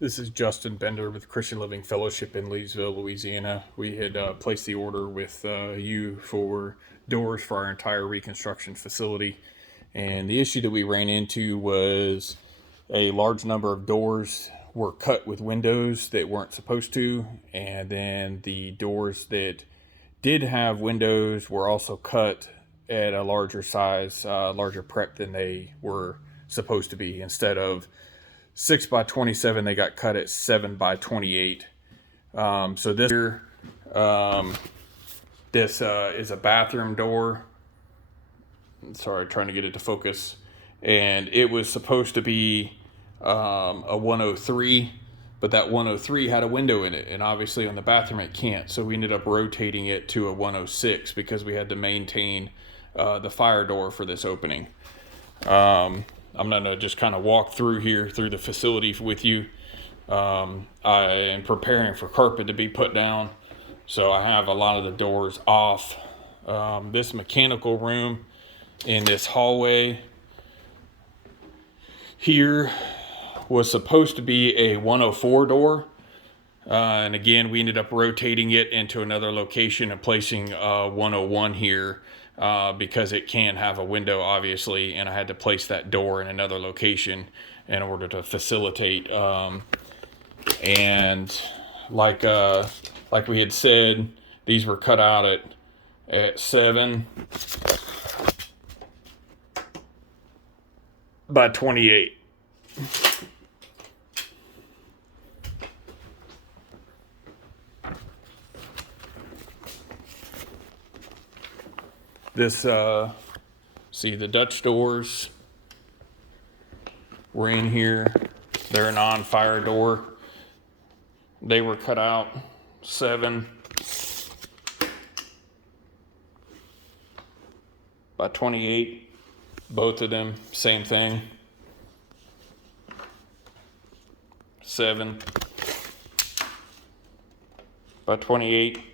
This is Justin Bender with Christian Living Fellowship in Leesville, Louisiana. We had placed the order with you for doors for our entire reconstruction facility. And the issue that we ran into was a large number of doors were cut with windows that weren't supposed to. And then the doors that did have windows were also cut at a larger size, larger prep than they were supposed to be. Instead of 6 by 27, they got cut at 7 by 28. So this here, this is a bathroom door. Sorry, trying to get it to focus. And it was supposed to be a 103, but that 103 had a window in it. And obviously on the bathroom it can't. So we ended up rotating it to a 106 because we had to maintain the fire door for this opening. I'm going to just kind of walk through here through the facility with you. I am preparing for carpet to be put down, so I have a lot of the doors off. This mechanical room in this hallway here was supposed to be a 104 door. And again, we ended up rotating it into another location and placing 101 here. Because it can have a window, obviously, and I had to place that door in another location in order to facilitate. And like we had said, these were cut out at 7 by 28. This, see the Dutch doors were in here. They're a non-fire door. They were cut out 7 by 28. Both of them, same thing. 7 by 28.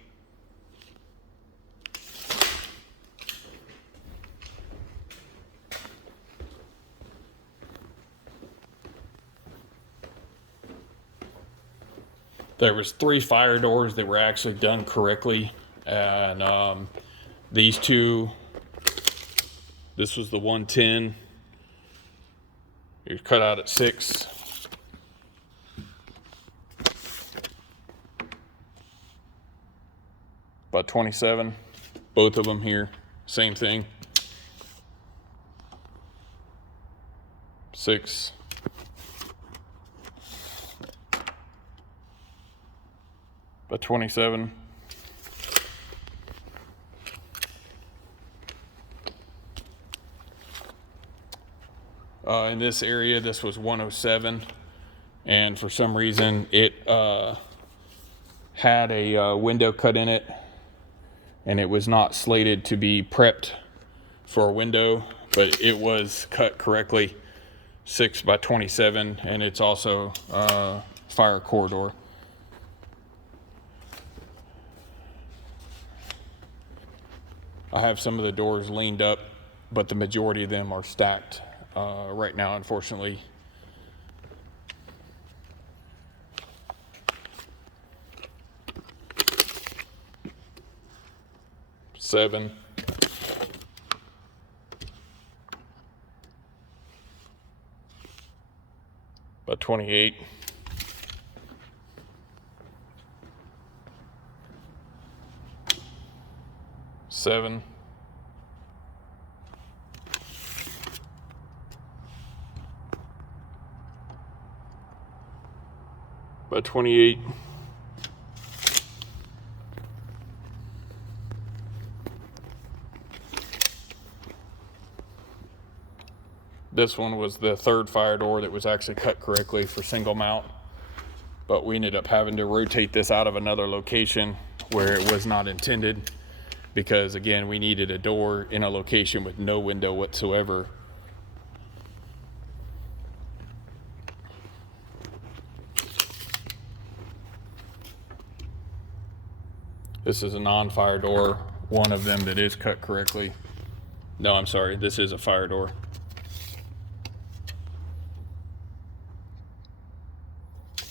There was 3 fire doors that were actually done correctly, and these 2, this was the 110. It was cut out at 6 by 27. Both of them here, same thing. 6 by 27. In this area, this was 107, and for some reason it had a window cut in it, and it was not slated to be prepped for a window, but it was cut correctly, 6 by 27, and it's also fire corridor. I have some of the doors leaned up, but the majority of them are stacked right now, unfortunately. Seven. By 28. Seven. By 28. This one was the 3rd fire door that was actually cut correctly for single mount, but we ended up having to rotate this out of another location where it was not intended, because again, we needed a door in a location with no window whatsoever. This is a non-fire door, one of them that is cut correctly. No, I'm sorry, this is a fire door.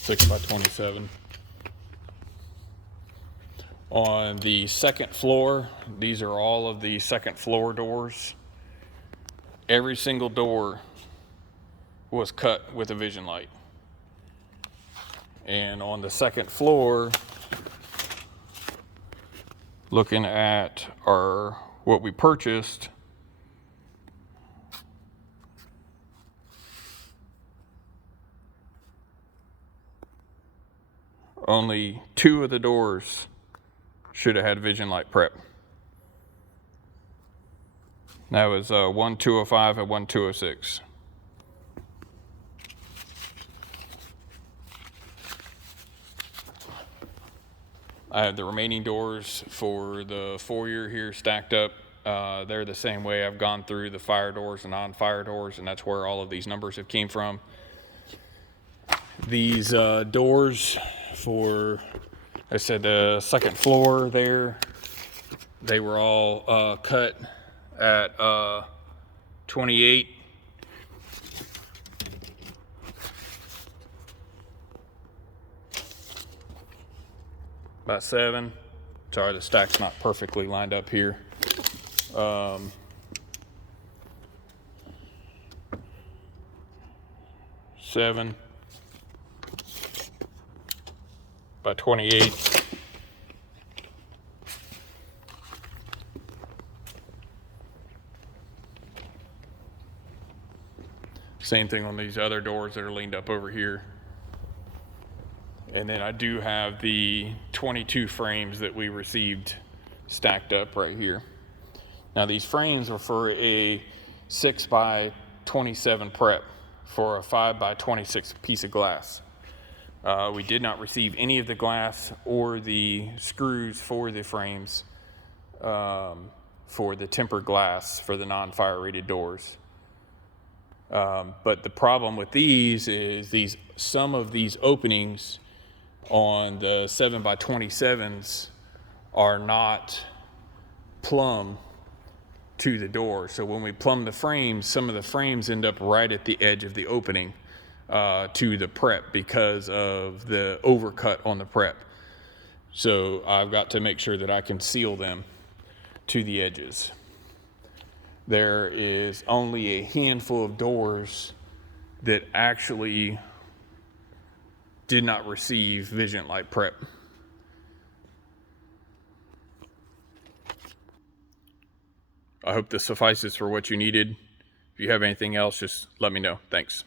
6 by 27. On the second floor, these are all of the second floor doors. Every single door was cut with a vision light. And on the second floor, looking at what we purchased, only 2 of the doors should have had vision light prep. That was one 205 and one 206. I have the remaining doors for the foyer here stacked up. They're the same way. I've gone through the fire doors and non-fire doors, and that's where all of these numbers have came from. These doors for, I said, the second floor there, they were all cut at 28. About 7. Sorry, the stack's not perfectly lined up here. 7 by 28. Same thing on these other doors that are leaned up over here. And then I do have the 22 frames that we received stacked up right here. Now these frames are for a 6 by 27 prep for a 5 by 26 piece of glass. We did not receive any of the glass or the screws for the frames for the tempered glass for the non-fire rated doors. But the problem with these is some of these openings on the 7 by 27s are not plumb to the door. So when we plumb the frames, some of the frames end up right at the edge of the opening to the prep because of the overcut on the prep. So I've got to make sure that I can seal them to the edges. There is only a handful of doors that actually did not receive vision light prep. I hope this suffices for what you needed. If you have anything else, just let me know. Thanks.